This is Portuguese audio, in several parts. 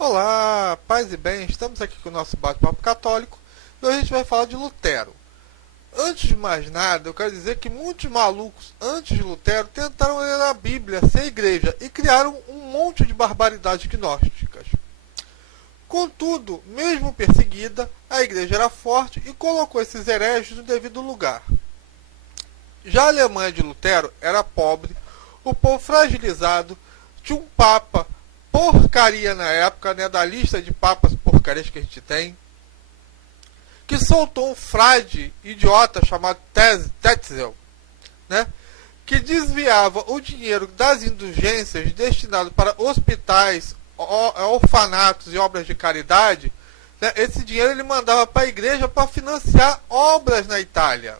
Olá, paz e bem, estamos aqui com o nosso bate-papo católico e hoje a gente vai falar de Lutero. Antes de mais nada, eu quero dizer que muitos malucos antes de Lutero tentaram ler a Bíblia sem igreja e criaram um monte de barbaridades gnósticas. Contudo, mesmo perseguida, a igreja era forte e colocou esses hereges no devido lugar. Já a Alemanha de Lutero era pobre, o povo fragilizado, tinha um papa porcaria na época, né, da lista de papas porcarias que a gente tem, que soltou um frade idiota chamado Tetzel, né, que desviava o dinheiro das indulgências destinado para hospitais, orfanatos e obras de caridade, né, esse dinheiro ele mandava para a igreja para financiar obras na Itália,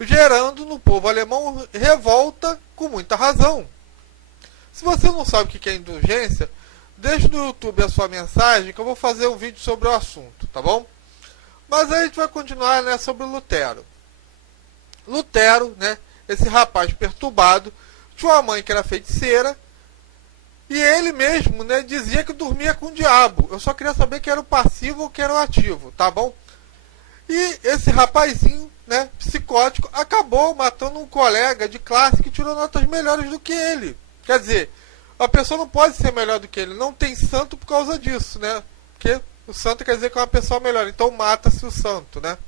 gerando no povo alemão revolta com muita razão. Se você não sabe o que é indulgência, deixe no YouTube a sua mensagem que eu vou fazer um vídeo sobre o assunto, tá bom? Mas aí a gente vai continuar, né, sobre Lutero. Lutero, né, esse rapaz perturbado, tinha uma mãe que era feiticeira e ele mesmo, né, dizia que dormia com o diabo. Eu só queria saber que era o passivo ou que era o ativo, tá bom? E esse rapazinho, né, psicótico, acabou matando um colega de classe que tirou notas melhores do que ele. Quer dizer, a pessoa não pode ser melhor do que ele. Não tem santo por causa disso, né? Porque o santo quer dizer que é uma pessoa melhor. Então mata-se o santo, né?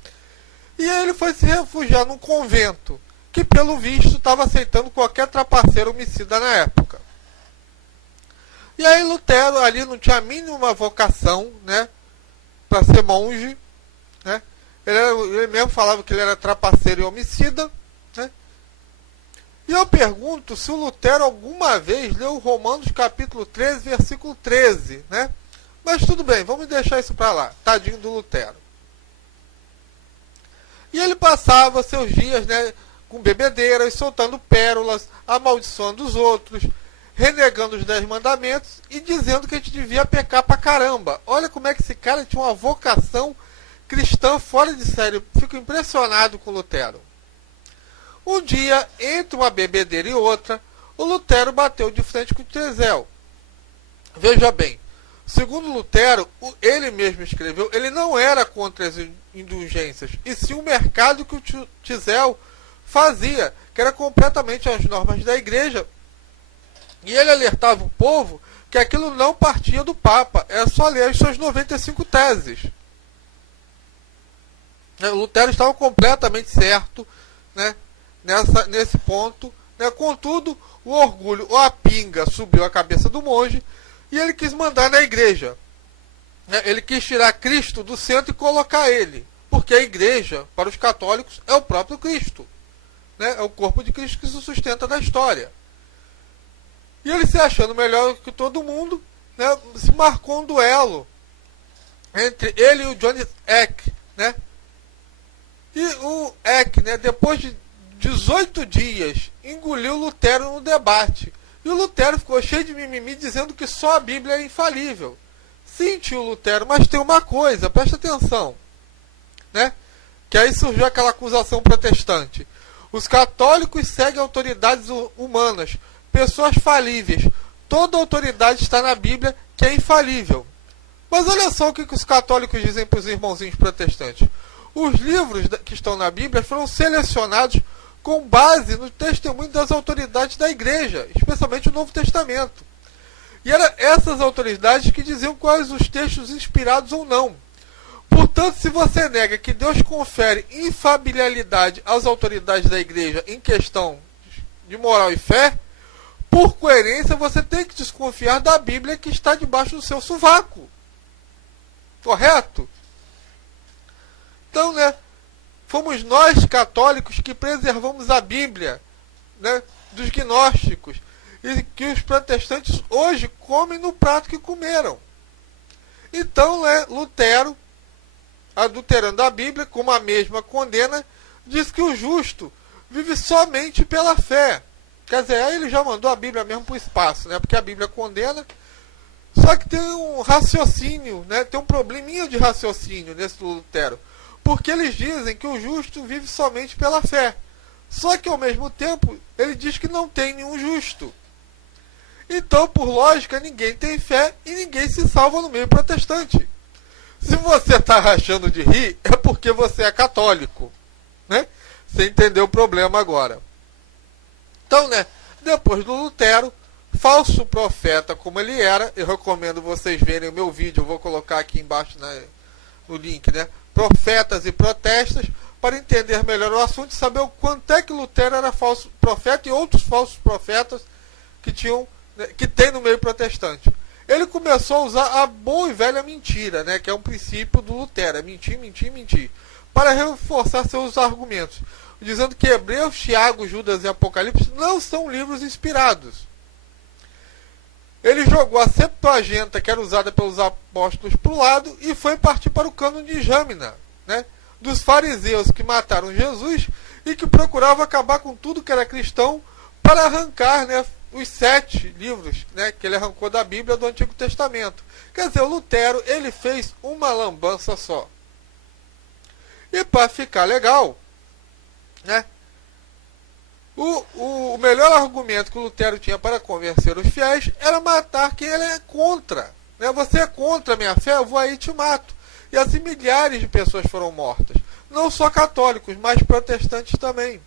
E aí ele foi se refugiar num convento, que pelo visto estava aceitando qualquer trapaceiro homicida na época. E aí Lutero ali não tinha a mínima vocação, né? Para ser monge, né? Ele mesmo falava que ele era trapaceiro e homicida, né? E eu pergunto se o Lutero alguma vez leu Romanos capítulo 13, versículo 13, né? Mas tudo bem, vamos deixar isso para lá. Tadinho do Lutero. E ele passava seus dias, né, com bebedeiras, soltando pérolas, amaldiçoando os outros, renegando os 10 mandamentos e dizendo que a gente devia pecar pra caramba. Olha como é que esse cara tinha uma vocação cristã fora de série. Fico impressionado com o Lutero. Um dia, entre uma bebedeira e outra, o Lutero bateu de frente com o Tetzel. Veja bem, segundo Lutero, ele mesmo escreveu, ele não era contra as indulgências, e sim o mercado que o Tetzel fazia, que era completamente as normas da igreja. E ele alertava o povo que aquilo não partia do Papa, era só ler as suas 95 teses. O Lutero estava completamente certo, né? Nesse ponto, né? Contudo, o orgulho ou a pinga subiu a cabeça do monge e ele quis mandar na igreja. Né? Ele quis tirar Cristo do centro e colocar ele, porque a igreja, para os católicos, é o próprio Cristo. Né? É o corpo de Cristo que se sustenta na história. E ele, se achando melhor que todo mundo, né? Se marcou um duelo entre ele e o John Eck. Né? E o Eck, né? Depois de 18 dias, engoliu Lutero no debate. E o Lutero ficou cheio de mimimi, dizendo que só a Bíblia é infalível. Sim, tio Lutero, mas tem uma coisa, presta atenção. Né? Que aí surgiu aquela acusação protestante. Os católicos seguem autoridades humanas, pessoas falíveis. Toda autoridade está na Bíblia, que é infalível. Mas olha só o que os católicos dizem para os irmãozinhos protestantes. Os livros que estão na Bíblia foram selecionados com base no testemunho das autoridades da igreja, especialmente o Novo Testamento. E eram essas autoridades que diziam quais os textos inspirados ou não. Portanto, se você nega que Deus confere infabilidade às autoridades da igreja em questão de moral e fé, por coerência você tem que desconfiar da Bíblia que está debaixo do seu sovaco. Correto? Então, né? Fomos nós, católicos, que preservamos a Bíblia, né, dos gnósticos, e que os protestantes hoje comem no prato que comeram. Então, né, Lutero, adulterando a Bíblia, como a mesma condena, diz que o justo vive somente pela fé. Quer dizer, aí ele já mandou a Bíblia mesmo para o espaço, né, porque a Bíblia condena. Só que tem um raciocínio, né, tem um probleminha de raciocínio nesse Lutero. Porque eles dizem que o justo vive somente pela fé. Só que, ao mesmo tempo, ele diz que não tem nenhum justo. Então, por lógica, ninguém tem fé e ninguém se salva no meio protestante. Se você está rachando de rir, é porque você é católico, né? Você entendeu o problema agora. Então, né, depois do Lutero, falso profeta como ele era, eu recomendo vocês verem o meu vídeo, eu vou colocar aqui embaixo no link, né? Profetas e protestas, para entender melhor o assunto e saber o quanto é que Lutero era falso profeta e outros falsos profetas que tem no meio protestante. Ele começou a usar a boa e velha mentira, né, que é um princípio do Lutero, é mentir, mentir, mentir, para reforçar seus argumentos, dizendo que Hebreus, Tiago, Judas e Apocalipse não são livros inspirados. Ele jogou a Septuaginta, que era usada pelos apóstolos, para o lado e foi partir para o cânone de Jâmina, né, dos fariseus que mataram Jesus e que procuravam acabar com tudo que era cristão para arrancar, né, os 7 livros, né, que ele arrancou da Bíblia do Antigo Testamento. Quer dizer, o Lutero ele fez uma lambança só. E para ficar legal, né, o melhor argumento que o Lutero tinha para convencer os fiéis era matar quem ele é contra. Né? Você é contra a minha fé, eu vou aí e te mato. E assim milhares de pessoas foram mortas. Não só católicos, mas protestantes também.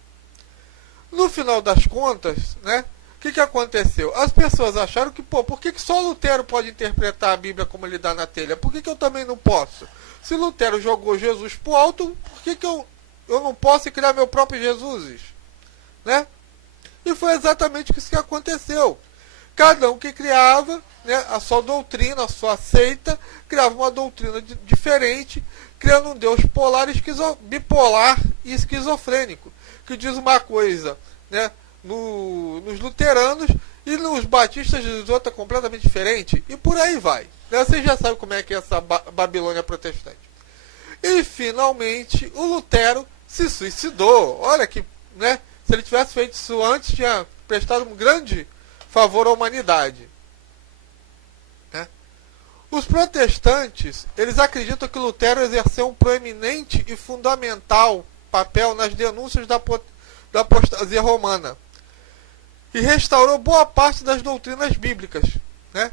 No final das contas, né, o que aconteceu? As pessoas acharam que, por que só Lutero pode interpretar a Bíblia como ele dá na telha? Por que eu também não posso? Se Lutero jogou Jesus pro alto, por que eu não posso criar meu próprio Jesus? Né? E foi exatamente isso que aconteceu. Cada um que criava, né, a sua doutrina, a sua seita, criava uma doutrina diferente, criando um Deus bipolar e esquizofrênico, que diz uma coisa, né, nos luteranos e nos batistas diz outra completamente diferente, e por aí vai. Né? Vocês já sabem como é que é essa Babilônia protestante. E finalmente o Lutero se suicidou. Olha que, né, se ele tivesse feito isso antes, tinha prestado um grande favor à humanidade. Né? Os protestantes, eles acreditam que Lutero exerceu um proeminente e fundamental papel nas denúncias da apostasia romana e restaurou boa parte das doutrinas bíblicas, né,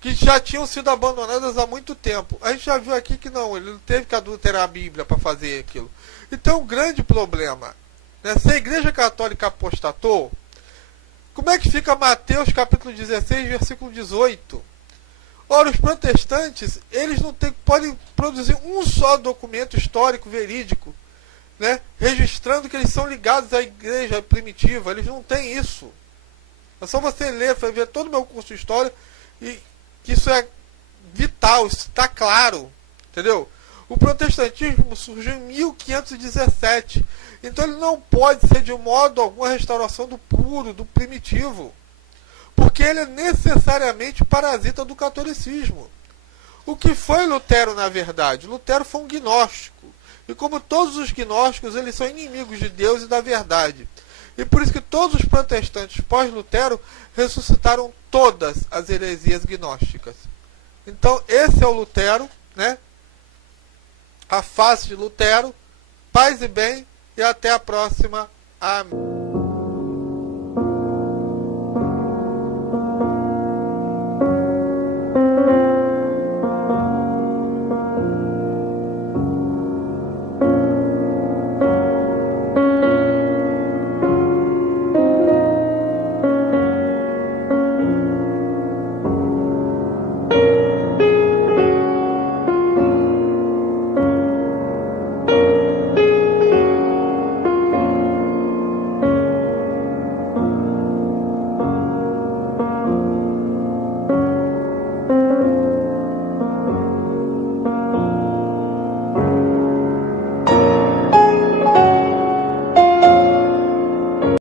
que já tinham sido abandonadas há muito tempo. A gente já viu aqui que não, ele não teve que adulterar a Bíblia para fazer aquilo. Então, um grande problema, né, se a Igreja Católica apostatou, como é que fica Mateus capítulo 16, versículo 18? Ora, os protestantes, eles não podem produzir um só documento histórico verídico, né, registrando que eles são ligados à igreja primitiva. Eles não têm isso. É só você ler, ver todo o meu curso de história e que isso é vital, isso está claro. Entendeu? O protestantismo surgiu em 1517. Então ele não pode ser de modo algum a restauração do puro, do primitivo. Porque ele é necessariamente parasita do catolicismo. O que foi Lutero, na verdade? Lutero foi um gnóstico. E como todos os gnósticos, eles são inimigos de Deus e da verdade. E por isso que todos os protestantes pós-Lutero ressuscitaram todas as heresias gnósticas. Então esse é o Lutero, né? A face de Lutero. Paz e bem, e até a próxima. Amém.